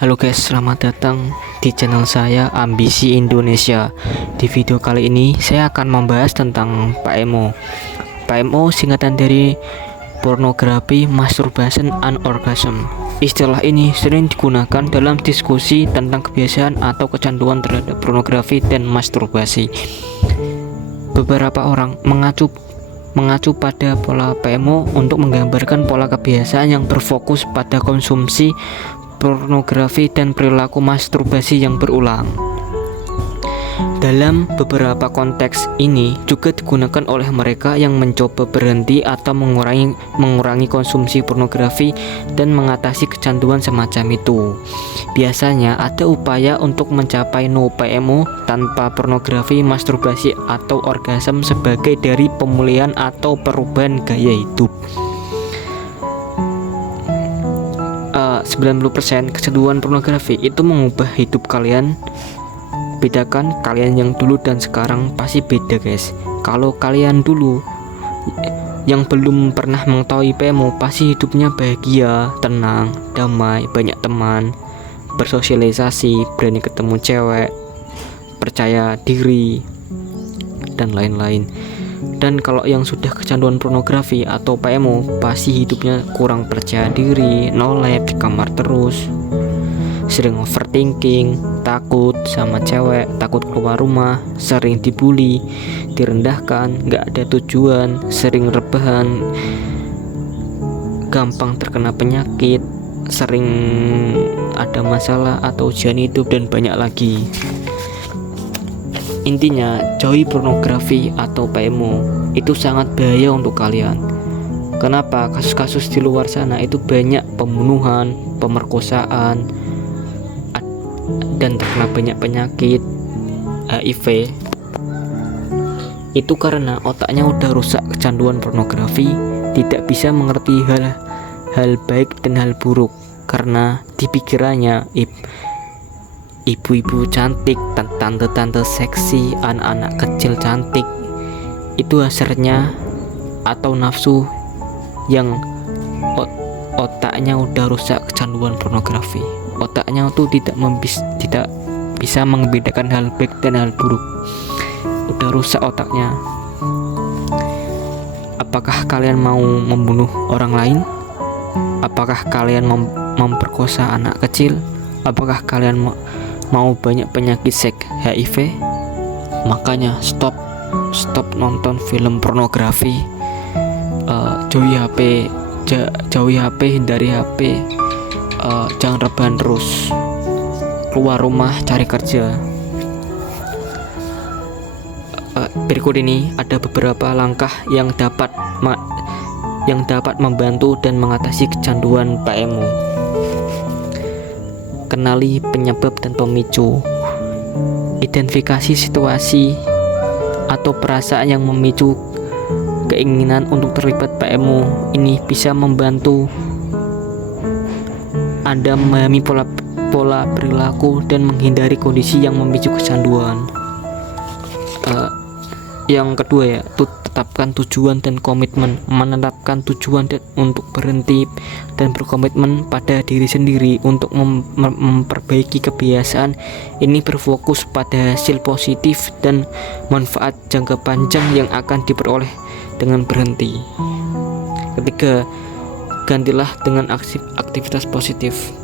Halo guys, selamat datang di channel saya Ambisi Indonesia. Di video kali ini saya akan membahas tentang PMO. PMO singkatan dari Pornography, Masturbation, and Orgasm. Istilah ini sering digunakan dalam diskusi tentang kebiasaan atau kecanduan terhadap pornografi dan masturbasi. Beberapa orang mengacu pada pola PMO untuk menggambarkan pola kebiasaan yang berfokus pada konsumsi pornografi dan perilaku masturbasi yang berulang. Dalam beberapa konteks ini juga digunakan oleh mereka yang mencoba berhenti atau mengurangi konsumsi pornografi dan mengatasi kecanduan semacam itu. Biasanya ada upaya untuk mencapai no PMO tanpa pornografi, masturbasi, atau orgasme sebagai dari pemulihan atau perubahan gaya hidup. 90% kecanduan pornografi itu mengubah hidup kalian. Bedakan kalian yang dulu dan sekarang pasti beda guys. Kalau kalian dulu yang belum pernah mengetahui PMO, pasti hidupnya bahagia, tenang, damai, banyak teman, bersosialisasi, berani ketemu cewek, percaya diri, dan lain-lain. Dan kalau yang sudah kecanduan pornografi atau PMO, pasti hidupnya kurang percaya diri, nolep di kamar terus, sering overthinking, takut sama cewek, takut keluar rumah, sering dibully, direndahkan, gak ada tujuan, sering rebahan, gampang terkena penyakit, sering ada masalah atau ujian hidup, dan banyak lagi. Intinya, jauhi pornografi atau PMO. Itu sangat bahaya untuk kalian. Kenapa? Kasus-kasus di luar sana itu banyak pembunuhan, pemerkosaan, dan terkena banyak penyakit HIV. Itu karena otaknya udah rusak kecanduan pornografi, tidak bisa mengerti hal baik dan hal buruk, karena di pikirannya ibu-ibu cantik, tante-tante seksi, anak-anak kecil cantik, itu hasilnya atau nafsu yang otaknya udah rusak kecanduan pornografi. Otaknya tuh tidak bisa membedakan hal baik dan hal buruk. Udah rusak otaknya. Apakah kalian mau membunuh orang lain? Apakah kalian memperkosa anak kecil? Apakah kalian mau banyak penyakit seks HIV? Makanya stop nonton film pornografi, jauhi HP, hindari HP, jangan rebahan terus, keluar rumah cari kerja. Berikut ini ada beberapa langkah yang dapat membantu dan mengatasi kecanduan PMO. Kenali penyebab dan pemicu. Identifikasi situasi atau perasaan yang memicu keinginan untuk terlibat PMO. Ini bisa membantu Anda memahami pola perilaku dan menghindari kondisi yang memicu kecanduan. Yang kedua ya, tetapkan tujuan dan komitmen. Menetapkan tujuan untuk berhenti dan berkomitmen pada diri sendiri untuk memperbaiki kebiasaan ini berfokus pada hasil positif dan manfaat jangka panjang yang akan diperoleh dengan berhenti. Ketiga, gantilah dengan aktivitas positif.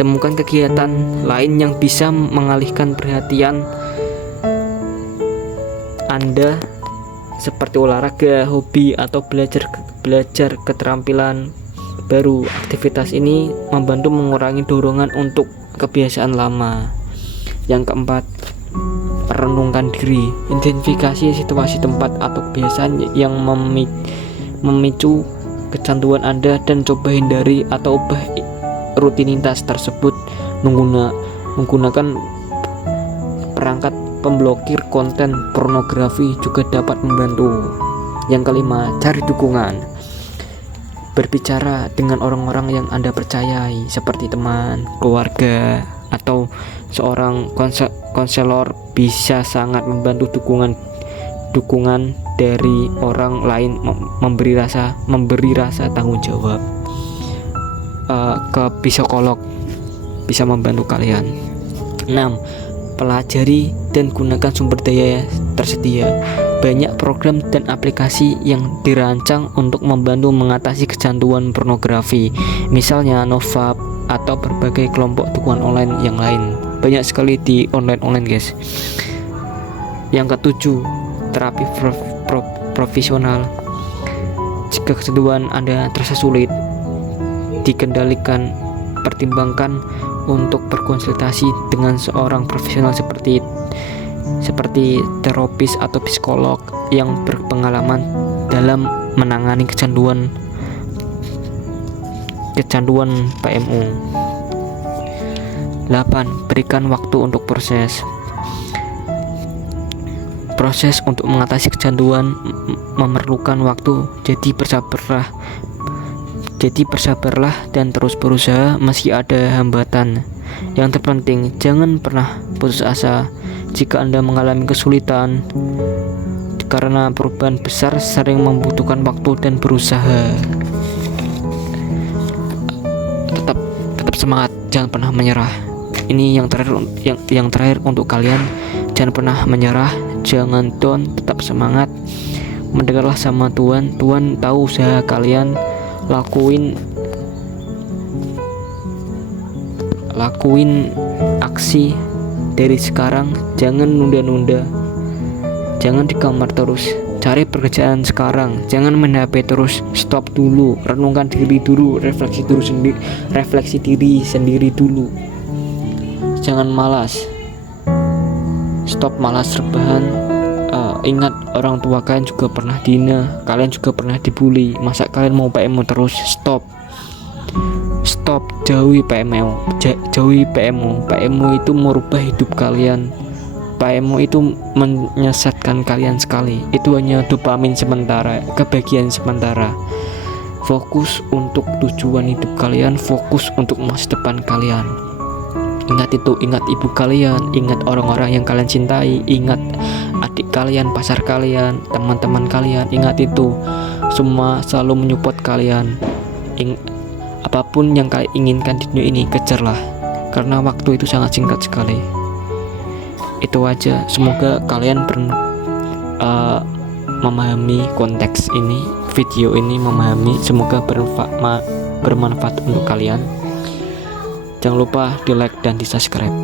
Temukan kegiatan lain yang bisa mengalihkan perhatian Anda, seperti olahraga, hobi, atau belajar keterampilan baru. Aktivitas ini membantu mengurangi dorongan untuk kebiasaan lama. Yang keempat, renungkan diri. Identifikasi situasi, tempat, atau kebiasaan yang memicu kecanduan Anda dan coba hindari atau ubah rutinitas tersebut. Menggunakan perangkat pemblokir konten pornografi juga dapat membantu. Yang kelima, cari dukungan. Berbicara dengan orang-orang yang Anda percayai, seperti teman, keluarga, atau seorang konselor bisa sangat membantu. Dukungan dari orang lain memberi rasa tanggung jawab. Ke psikolog. bisa membantu kalian. 6. Pelajari dan gunakan sumber daya tersedia. Banyak program dan aplikasi yang dirancang untuk membantu mengatasi kecanduan pornografi, misalnya Novap atau berbagai kelompok dukungan online yang lain. Banyak sekali di online guys. Yang ketujuh, terapi profesional. Jika kecanduan Anda terasa sulit dikendalikan, pertimbangkan untuk berkonsultasi dengan seorang profesional seperti terapis atau psikolog yang berpengalaman dalam menangani kecanduan PMO. 8. Berikan waktu untuk proses. Proses untuk mengatasi kecanduan memerlukan waktu, jadi bersabarlah dan terus berusaha meski ada hambatan. Yang terpenting, jangan pernah putus asa jika Anda mengalami kesulitan, karena perubahan besar sering membutuhkan waktu dan berusaha. Tetap semangat, jangan pernah menyerah. Ini yang terakhir untuk kalian. Jangan pernah menyerah, jangan down, tetap semangat. Mendengarlah sama Tuhan. Tuhan tahu usaha kalian. Lakuin aksi dari sekarang. Jangan nunda-nunda. Jangan di kamar terus. Cari pekerjaan sekarang. Jangan main HP terus. Stop dulu. Renungkan diri dulu. Refleksi diri sendiri dulu. Jangan malas. Stop malas rebahan. Ingat, orang tua kalian juga pernah dihina, kalian juga pernah dibully. Masa kalian mau PMO terus? Stop, jauhi PMO. PMO itu merubah hidup kalian. PMO itu menyesatkan kalian sekali. Itu hanya dopamin sementara, kebahagiaan sementara. Fokus untuk tujuan hidup kalian, fokus untuk masa depan kalian. Ingat itu, ingat ibu kalian, ingat orang-orang yang kalian cintai, ingat adik kalian, pacar kalian, teman-teman kalian. Ingat itu, semua selalu menyupport kalian. Apapun yang kalian inginkan di dunia ini, kejarlah, karena waktu itu sangat singkat sekali. Itu aja, semoga kalian memahami konteks ini, video ini memahami, semoga bermanfaat untuk kalian. Jangan lupa di like dan di subscribe.